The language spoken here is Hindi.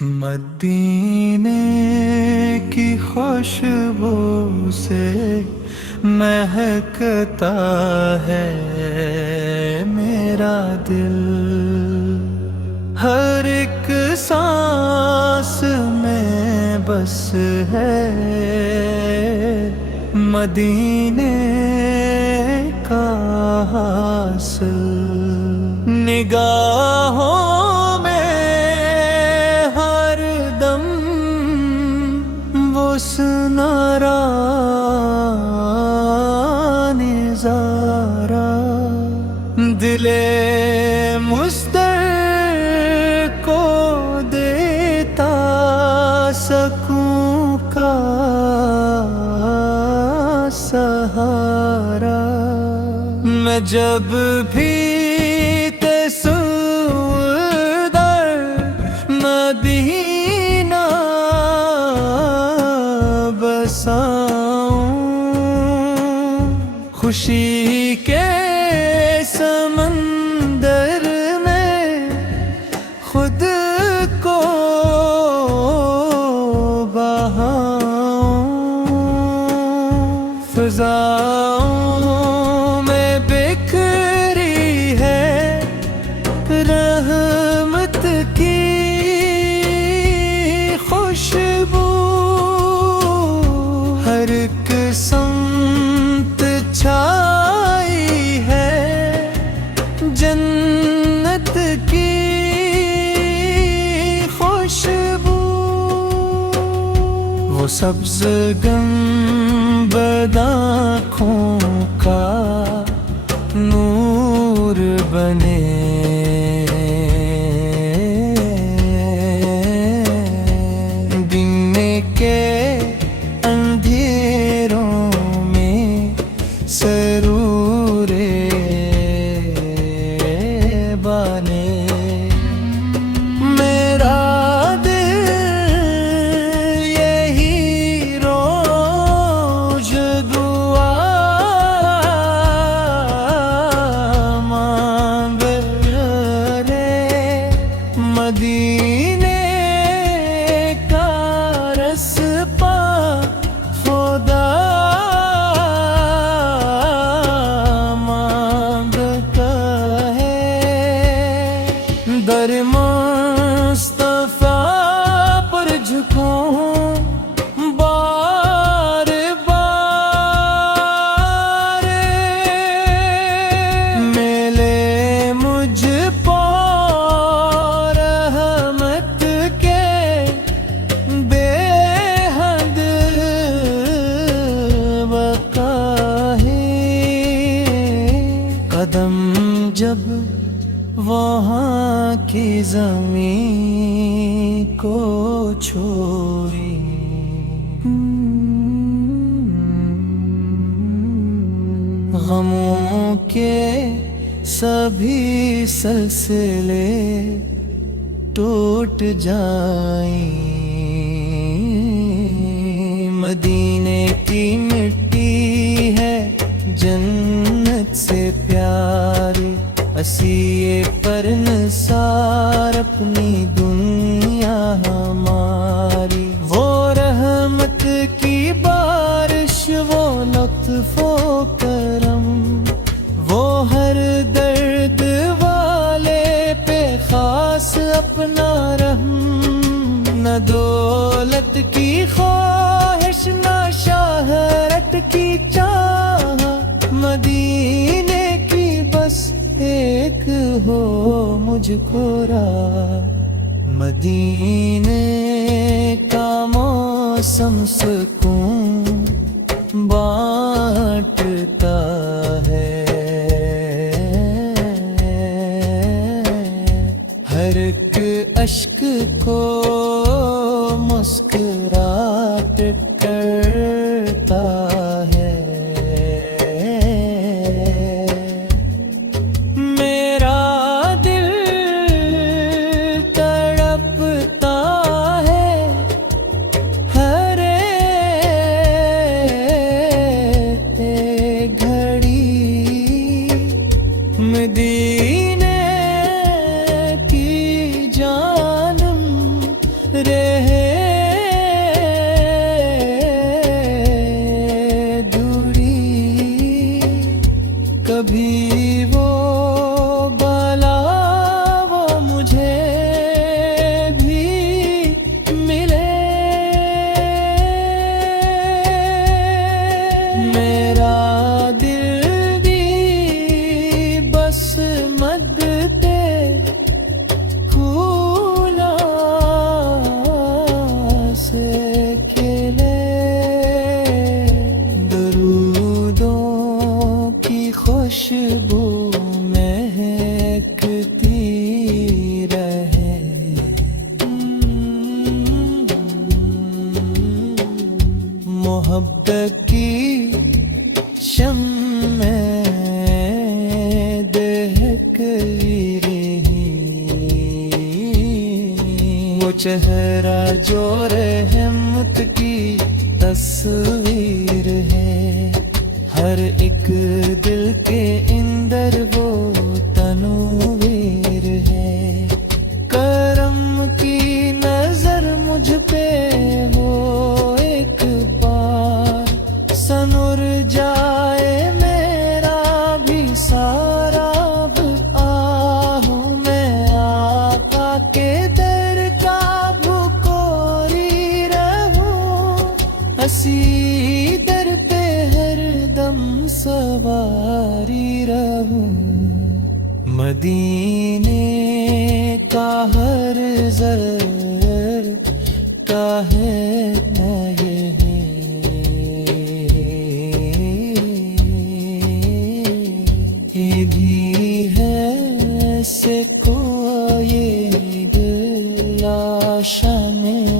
मदीने की खुशबू से महकता है मेरा दिल। हर एक सांस में बस है मदीने का हासिल। निगाहों सुनहरा नज़ारा दिले मुस्तर को देता सकूं का सहारा। मैं जब भी तस्वीर मदीना खुशी के समंदर में खुद को बहाऊं। फिजाओं में बिखरी है रहमत की खुशबू। हर एक संत छाई है जन्नत की खुशबू। वो सब्ज़ गुंबद आँखों का नूर बने। दिन के सरूरे बने। मेरा दिल यही रोज दुआ मांगे रे। मदीने का रस पा खुदा दर मुस्तफा पर झुकूं बार बार। मिले मुझ पर रहमत के बेहद वक़ाहे। कदम जब वहाँ की ज़मीं को छोड़ी गमों के सभी सिलसिले टूट जाएं। मदीने की मिट्टी है जन्नत से प्यारी। असीए पर निसार अपनी दुनिया हमारी। वो रहमत की बारिश, वो लुत्फ़ो करम, वो हर दर्द वाले पे खास अपना रहम। न दौलत की ख्वाहिश, न शहरत की चाह, मदीने की बस एक हो मुझको राह। मदीने का मौसम सुकून बांटता है। हर एक अश्क को मुस्कुराहट करता है। मदीने की जानम रहे दूरी, कभी वो बला वो मुझे भी मिले। मेरा दिल भी बस मद पे फूलों से खिले। दरूदों की खुशबू महकती रहे। मोहब्बत की शम्मे दहकती रही। वो चेहरा जो रहमत की तस्वीर है। हर एक दिल के अंदर वो तनवीर है। करम की नजर मुझ पे हो एक बार, सनुर जाए मेरा भी सारा आहूं मैं। आका के दर का भुकोरी रहूं, हसी दर पे हर दम सवारी रहूं। मदीने का हर ज़र का है ये भी है से को ये दिल आशा में